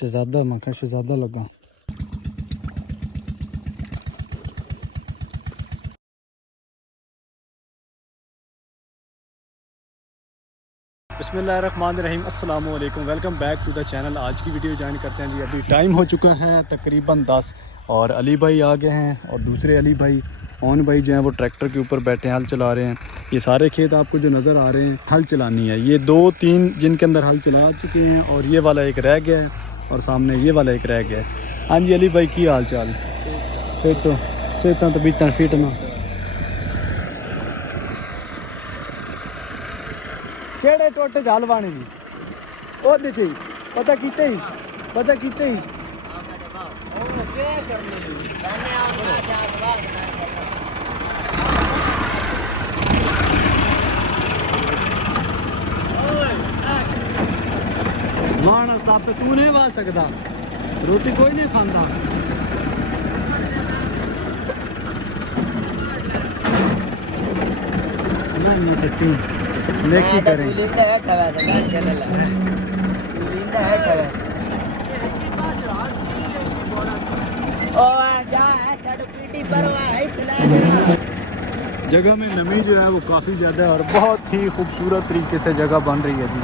शहजादा मैं शहजादा लगा। बिस्मिल्लाहिर्रहमानिर्रहीम, अस्सलाम वालेकुम, welcome back to the channel. आज की वीडियो ज्वाइन करते हैं जी। अभी टाइम हो चुका है तकरीबन 10 और अली भाई आ गए हैं और दूसरे अली भाई ओन भाई जो हैं वो ट्रैक्टर के ऊपर बैठे हैं, हल चला रहे हैं। ये सारे खेत आपको जो नज़र आ रहे हैं हल चलानी है, ये 2-3 जिनके अंदर हल चला चुके हैं और ये वाला एक रह गया है और सामने ये वाला एक रह गया है। हाँ जी अली भाई की हाल चाल? फिर तो सेहत तो बीतना फिट ना केड़े टोटे झाल वाणी भी ओदे च पता कीते ही वाण साप तू नहीं वा सकदा, रोटी कोई नहीं खांदा। ना सट्टी नेकी करें। जगह में नमी जो है वो काफ़ी ज़्यादा है और बहुत ही खूबसूरत तरीके से जगह बन रही है जी।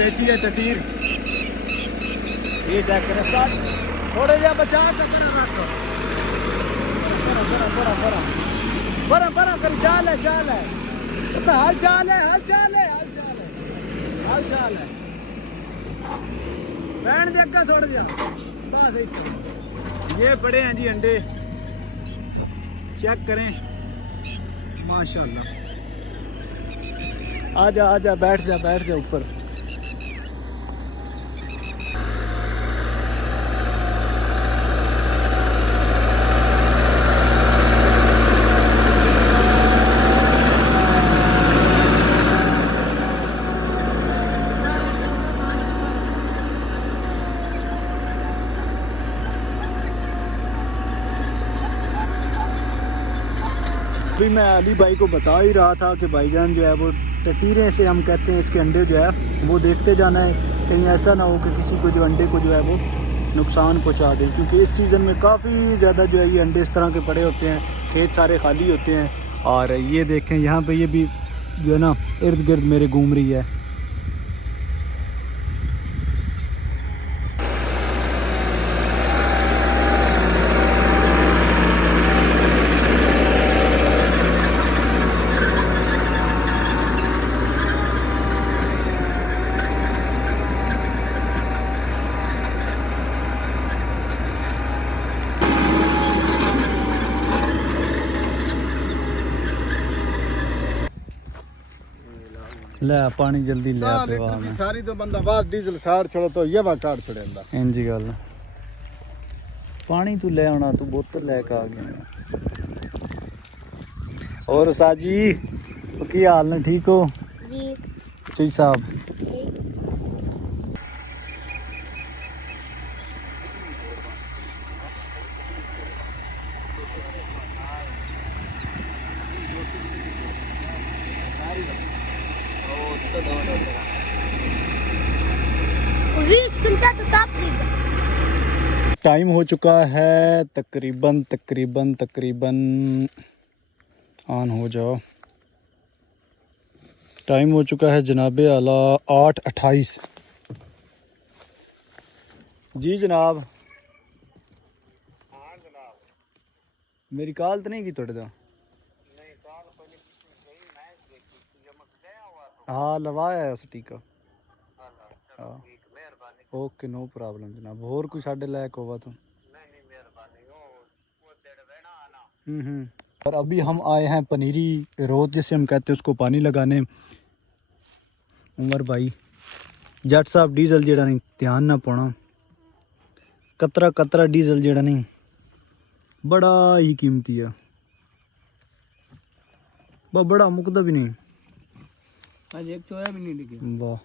बेटी है टटीर, ये चेक करें स्टार्ट थोड़े जा बचा कर रखो बरा कर चाल है तो हाल चाल है बैठ दे अग्गा छोड़ दिया बस। ये बड़े हैं जी अंडे, चेक करें माशाल्लाह। आजा बैठ जा ऊपर। अभी मैं अली भाई को बता ही रहा था कि भाईजान जो है वो टटीरे से हम कहते हैं इसके अंडे जो है वो देखते जाना है, कहीं ऐसा ना हो कि किसी को जो अंडे को जो है वो नुकसान पहुंचा दे, क्योंकि इस सीज़न में काफ़ी ज़्यादा जो है ये अंडे इस तरह के पड़े होते हैं, खेत सारे खाली होते हैं। और ये देखें यहाँ पे ये भी जो है ना इर्द गिर्द मेरे घूम रही है। ले पानी जल्दी ले पे वाह सारी तो बंदा बाहर डीजल सार छोड़ो तो ये बात काट छोड़ेंदा इंजी गल पानी तू ले आना, तू बोतल लेके आ गया। और साजी की हाल ने ठीक हो जी? जी साहब टाइम हो चुका है तकरीबन ऑन हो जाओ। टाइम हो चुका है जनाबे आला 8:28। जी जनाब। हाँ जनाब। मेरी कॉल तो नहीं की थोड़े तो? नहीं कॉल पहले सही मैच देखी जब मैं गया हुआ तो। हाँ लवाया है उस टीका। चलो ठीक मेहरबानी। ओके नो प्रॉब्लम जनाब। और कोई साढ़े लायक होगा तो? नहीं मेहरबानी वो तेरे वेना आना। और अभी हम आए हैं पनीरी रोड जैसे हम कहते हैं उसको पानी लगाने। उमर भाई जट साहब डीजल जेड़ा नहीं ध्यान ना पाना, कतरा कतरा डीजल जेड़ा नहीं बड़ा ही कीमती है, बड़ा मुकदा भी नहीं। आज एक चोया भी नहीं दिखे। वाह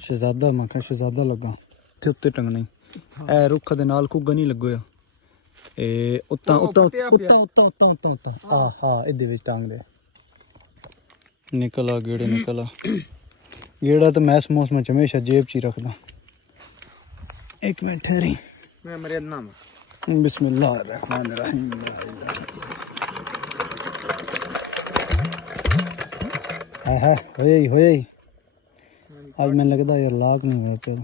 शहजादा, मैं कहा शहजादा लगा थे उत्ते टंगना ए रुख दे नाल कुग्गा नहीं लगोया ए उत्ता उत्ता उत्ता उत्ता उत्ता उत्ता उत्ता आ हां इदे विच टांग दे निकल आ गेड़े निकल आ गेड़ा तो मैस मौस में हमेशा जेब च ही रखदा। एक मिनट ठहरी मैं मेरे नाम बिस्मिल्लाहिर्रहमानिर्रहीम। हाय हाय होए आज मैं लगता यार लाख नहीं हुए पे।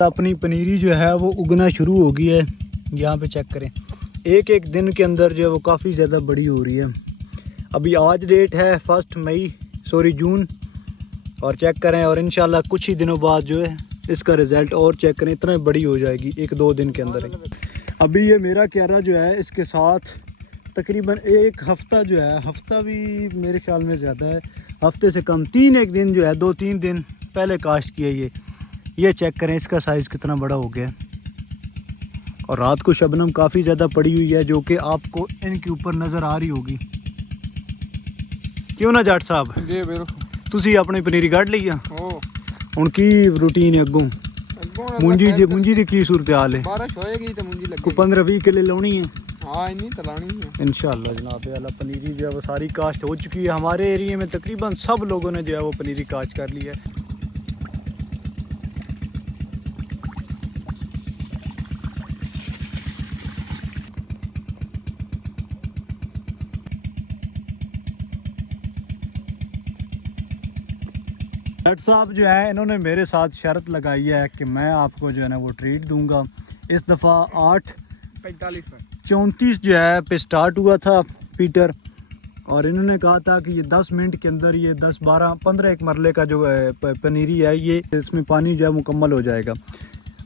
अपनी पनीरी जो है वो उगना शुरू हो गई है। यहाँ पे चेक करें एक एक दिन के अंदर जो है वो काफ़ी ज़्यादा बड़ी हो रही है। अभी आज डेट है 1 जून और चेक करें और इंशाल्लाह कुछ ही दिनों बाद जो है इसका रिज़ल्ट और चेक करें इतना बड़ी हो जाएगी 1-2 दिन के अंदर ही। अभी ये मेरा क्यारा जो है इसके साथ तकरीबन एक हफ़्ता जो है, हफ़्ता भी मेरे ख्याल में ज़्यादा है, हफ्ते से कम 3 दिन जो है 2-3 दिन पहले काश्त किया। ये चेक करें इसका साइज़ कितना बड़ा हो गया। और रात को शबनम काफ़ी ज़्यादा पड़ी हुई है जो कि आपको इनके ऊपर नज़र आ रही होगी, क्यों ना जट साहब? जी बिल्कुल। तुसी अपनी पनीरी कढ़ ली है ओ हुण की रूटीन है अगों? मुंजी दी की सूरत हाल है? बारिश होएगी तो मुंजी लगेगी। को 15-20 किले लाउनी है? हाँ इन्हीं तलानी है इंशाल्लाह जनाब। वाला पनीरी जो है वो सारी काश्त हो चुकी है। हमारे एरिया में तकरीबन सब लोगों ने जो है वो पनीरी काश्त कर ली है। जट साहब जो है इन्होंने मेरे साथ शर्त लगाई है कि मैं आपको जो है ना वो ट्रीट दूंगा। इस दफ़ा 8:45 पर 34 जो है पे स्टार्ट हुआ था पीटर, और इन्होंने कहा था कि ये 10 मिनट के अंदर ये 10-12-15 एक मरले का जो पनीरी है ये इसमें पानी जो है मुकम्मल हो जाएगा।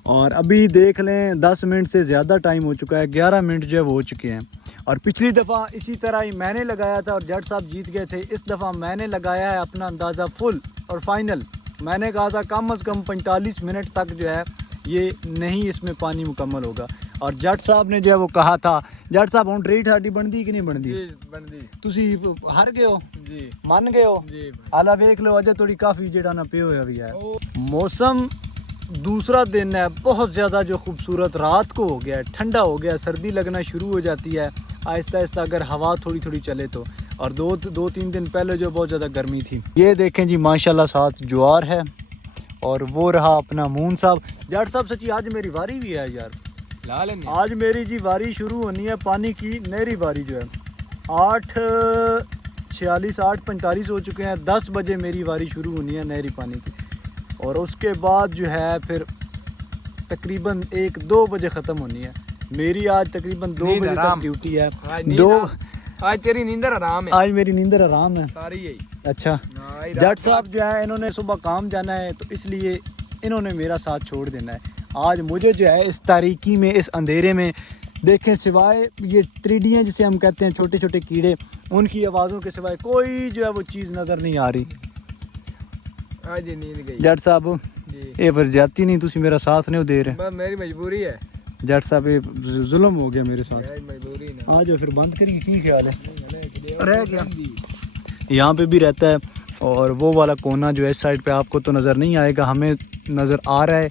और अभी देख लें 10 मिनट से ज़्यादा टाइम हो चुका है, 11 मिनट जो है वो हो चुके हैं। और पिछली दफ़ा इसी तरह ही मैंने लगाया था और जट साहब जीत गए थे। इस दफ़ा मैंने लगाया है अपना अंदाज़ा फुल और फाइनल। मैंने कहा था कम से कम 45 मिनट तक जो है ये नहीं इसमें पानी मुकम्मल होगा। और जट साहब ने जो है वो कहा था। जट साहब हम ट्रीट साड़ी बनती कि नहीं बनती? बनदी। तुसी हार गए हो जी, मान गए हो जी। हाला वेख लो अजे थोड़ी काफ़ी जेड़ा ना पे होया भी है। मौसम दूसरा दिन है बहुत ज़्यादा जो खूबसूरत, रात को हो गया है, ठंडा हो गया, सर्दी लगना शुरू हो जाती है आहिस्ता आहिस्ता अगर हवा थोड़ी थोड़ी चले तो। और 2-3 दिन पहले जो बहुत ज़्यादा गर्मी थी। ये देखें जी माशाल्लाह साथ ज्वार है और वो रहा अपना मून साहब। जट साहब सच्ची आज मेरी वारी भी है यार, आज मेरी जी वारी शुरू होनी है पानी की। मेरी वारी जो है 8:46 8:45 हो चुके हैं, 10 बजे मेरी वारी शुरू होनी है नहरी पानी की। और उसके बाद जो है फिर तकरीबन 1-2 बजे ख़त्म होनी है मेरी। आज तकरीबन 2 बजे तक ड्यूटी है। आज तेरी नींदर आराम है? आज मेरी नींदर आराम है सारी यही। अच्छा जट साहब जो है इन्होंने सुबह काम जाना है तो इसलिए इन्होंने मेरा साथ छोड़ देना है। आज मुझे जो है इस तारीकी में, इस अंधेरे में देखें सिवाय ये त्रिडियाँ जिसे हम कहते हैं, छोटे छोटे कीड़े, उनकी आवाज़ों के सिवाय कोई जो है वो चीज़ नज़र नहीं आ रही। आज नींद गई जट साहब ये फिर जाती नहीं, तुसी मेरा साथ नहीं दे रहे। बस मेरी मजबूरी है जट साहब ये जुल्म हो गया मेरे साथ। मजबूरी ना। आज फिर बंद करिए, की ख्याल है? रह गया यहाँ पे भी रहता है। और वो वाला कोना जो है इस साइड पे आपको तो नज़र नहीं आएगा, हमें नज़र आ रहा है,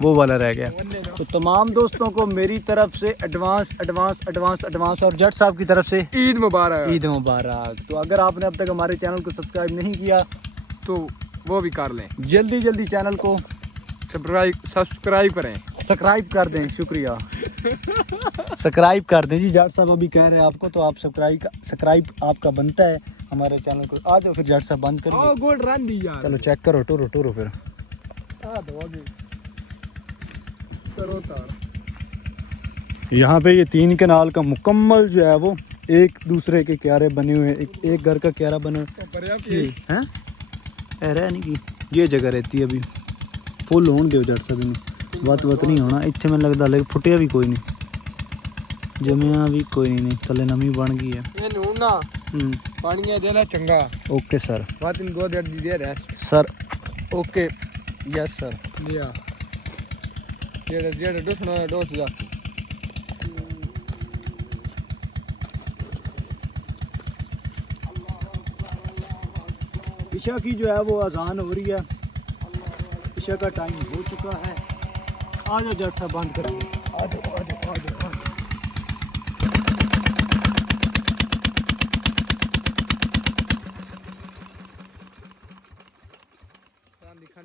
वो वाला रह गया। तो तमाम दोस्तों को मेरी तरफ से एडवांस और जट साहब की तरफ से ईद मुबारक। ईद मुबारक। तो अगर आपने अब तक हमारे चैनल को सब्सक्राइब नहीं किया तो वो भी कर लें, जल्दी चैनल को सब्सक्राइब करें, सब्सक्राइब कर दें। शुक्रिया। सब्सक्राइब कर दें जी। जाट साहब अभी कह रहे हैं आपको, तो आप सब्सक्राइब आपका बनता है हमारे चैनल को। आ जाओ फिर जाट साहब बंद करिए। गुड रन दी यार। चलो चेक करो, टूरो फिर। यहाँ पे ये 3 कनाल का मुकम्मल जो है वो एक दूसरे के क्यारे बने हुए हैं। एक घर का क्यारा बना है नहीं की ये जगह रहती है अभी फुल होने दो जट सब वत नहीं होना इतने मैंने लगता लेकिन फुटिया भी कोई नहीं, जमिया भी कोई नहीं, थले नमी बन गई है। पानी देना चंगा। Okay sir. बात इन गो दी दे rest sir. Okay yes sir. या जेड़ा डोसना डोस जा। ईशा की जो है वो अजान हो रही है, ईशा का टाइम हो चुका है। आ जाओ जट साहब बंद करेंगे। आ जाओ।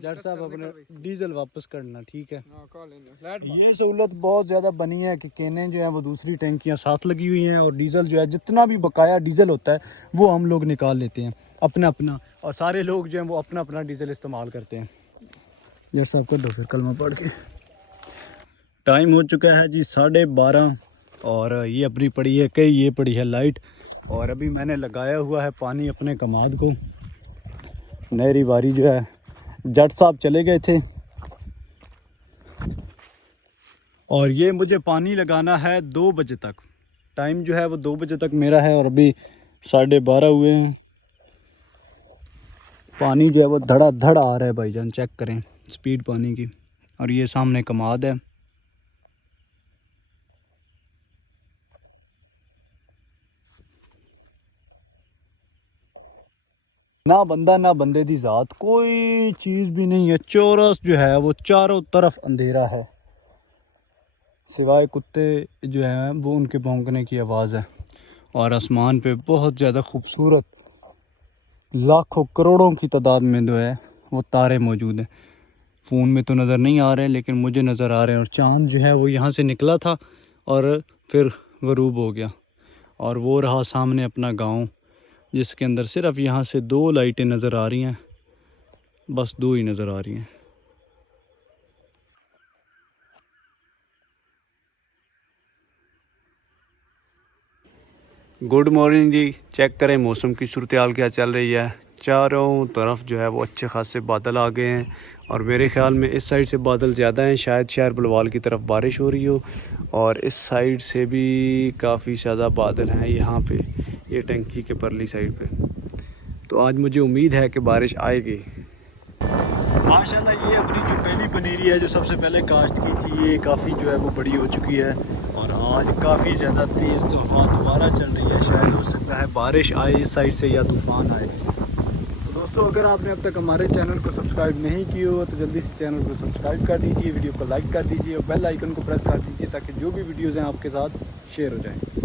जट साहब अपने डीजल वापस करना, ठीक है। ये सहूलत बहुत ज़्यादा बनी है कि केने जो है वो दूसरी टैंकियां साथ लगी हुई हैं और डीजल जो है जितना भी बकाया डीजल होता है वो हम लोग निकाल लेते हैं अपना, और सारे लोग जो हैं वो अपना डीजल इस्तेमाल करते हैं। जट साहब कर दो फिर कलमा पढ़ के। टाइम हो चुका है जी 12:30 और ये अपनी पड़ी है कई, ये पड़ी है लाइट। और अभी मैंने लगाया हुआ है पानी अपने कमाद को। नहरी बारी जो है जट साहब चले गए थे और ये मुझे पानी लगाना है 2 बजे तक। टाइम जो है वो 2 बजे तक मेरा है और अभी 12:30 हुए हैं। पानी जो है वो धड़ा आ रहा है भाईजान, चेक करें स्पीड पानी की। और ये सामने कमाद है। ना बंदा ना बंदे दी जात, कोई चीज़ भी नहीं है। चौरस जो है वो चारों तरफ अंधेरा है, सिवाय कुत्ते जो हैं वो उनके भौंकने की आवाज़ है। और आसमान पे बहुत ज़्यादा खूबसूरत लाखों करोड़ों की तादाद में जो है वो तारे मौजूद हैं। फ़ोन में तो नज़र नहीं आ रहे लेकिन मुझे नज़र आ रहे हैं। और चाँद जो है वो यहाँ से निकला था और फिर ग़रूब हो गया। और वो रहा सामने अपना गांव, जिसके अंदर सिर्फ यहाँ से 2 लाइटें नज़र आ रही हैं, बस 2 ही नज़र आ रही हैं। गुड मॉर्निंग जी। चेक करें मौसम की सूरत हाल क्या चल रही है। चारों तरफ जो है वो अच्छे खासे बादल आ गए हैं और मेरे ख्याल में इस साइड से बादल ज़्यादा हैं, शायद शहर बलवाल की तरफ बारिश हो रही हो। और इस साइड से भी काफ़ी ज़्यादा बादल हैं यहाँ पे, ये टंकी के परली साइड पे। तो आज मुझे उम्मीद है कि बारिश आएगी। माशाल्लाह ये अपनी जो पहली पनीरी है जो सबसे पहले काश्त की थी, ये काफ़ी जो है वो बड़ी हो चुकी है। और आज काफ़ी ज़्यादा तेज़ तूफ़ान दोबारा चल रही है, शायद हो सकता है बारिश आए इस साइड से या तूफ़ान आए। तो दोस्तों अगर आपने अब तक हमारे चैनल को सब्सक्राइब नहीं किया हो तो जल्दी से चैनल को सब्सक्राइब कर दीजिए, वीडियो को लाइक कर दीजिए और बेल आइकन को प्रेस कर दीजिए ताकि जो भी वीडियोज़ हैं आपके साथ शेयर हो जाएँ।